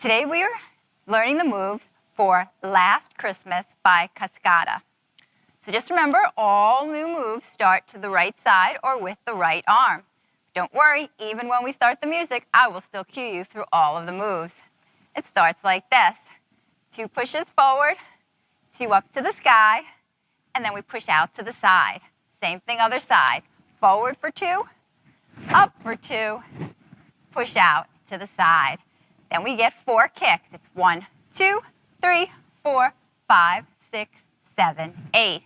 Today we are learning the moves for Last Christmas by Cascada. So just remember, all new moves start to the right side or with the right arm. Don't worry, even when we start the music, I will still cue you through all of the moves. It starts like this. 2 pushes forward, 2 up to the sky, and then we push out to the side. Same thing other side. Forward for 2, up for 2, push out to the side. Then we get 4 kicks. It's 1, 2, 3, 4, 5, 6, 7, 8.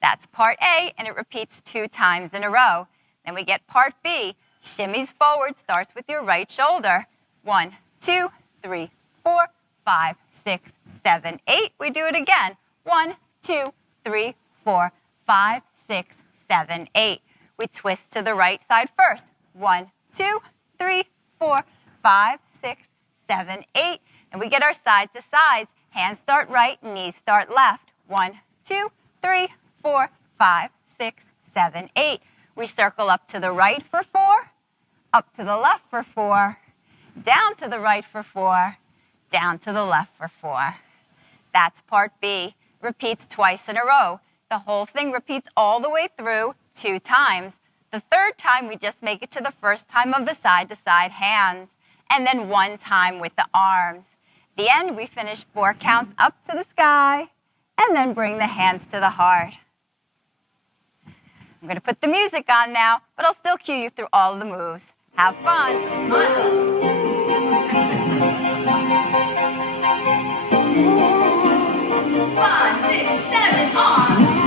That's part A, and it repeats 2 times in a row. Then we get part B. Shimmies forward, starts with your right shoulder. 1, 2, 3, 4, 5, 6, 7, 8. We do it again. 1, 2, 3, 4, 5, 6, 7, 8. We twist to the right side first. 1, 2, 3, 4, 5, 6, 7, 8. And we get our side to sides. Hands start right, knees start left. 1, 2, 3, 4, 5, 6, 7, 8. We circle up to the right for 4, up to the left for 4, down to the right for 4, down to the left for 4. That's part B. Repeats twice in a row. The whole thing repeats all the way through 2 times. The 3rd time, we just make it to the first time of the side-to-side hands, and then 1 time with the arms. At the end, we finish 4 counts up to the sky, and then bring the hands to the heart. I'm going to put the music on now, but I'll still cue you through all of the moves. Have fun. 5, 6, 7, arms.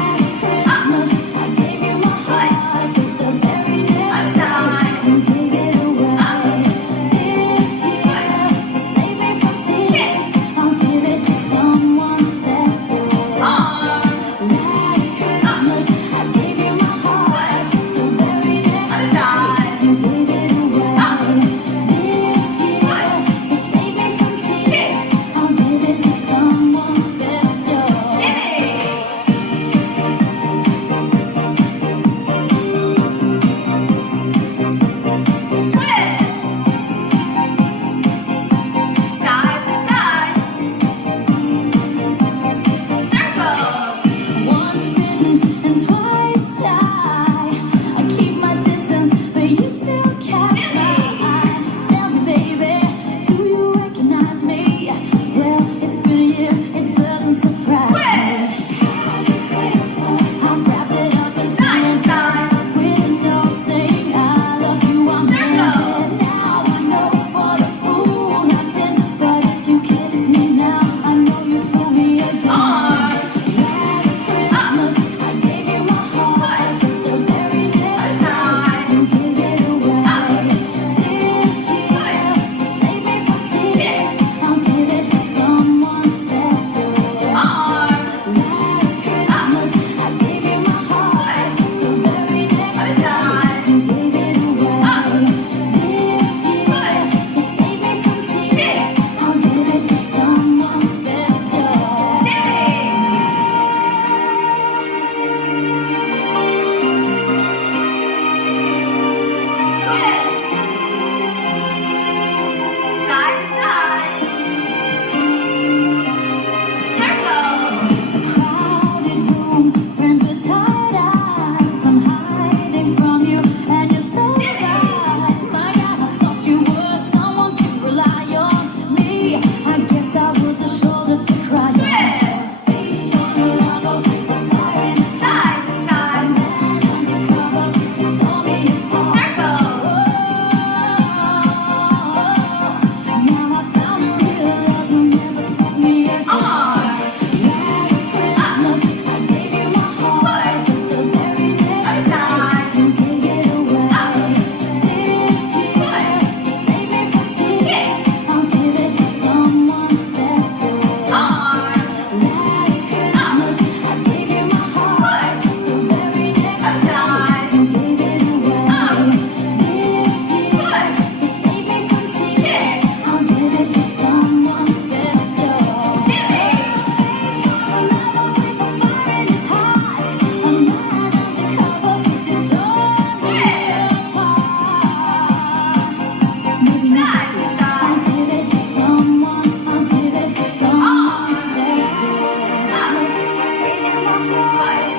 boy.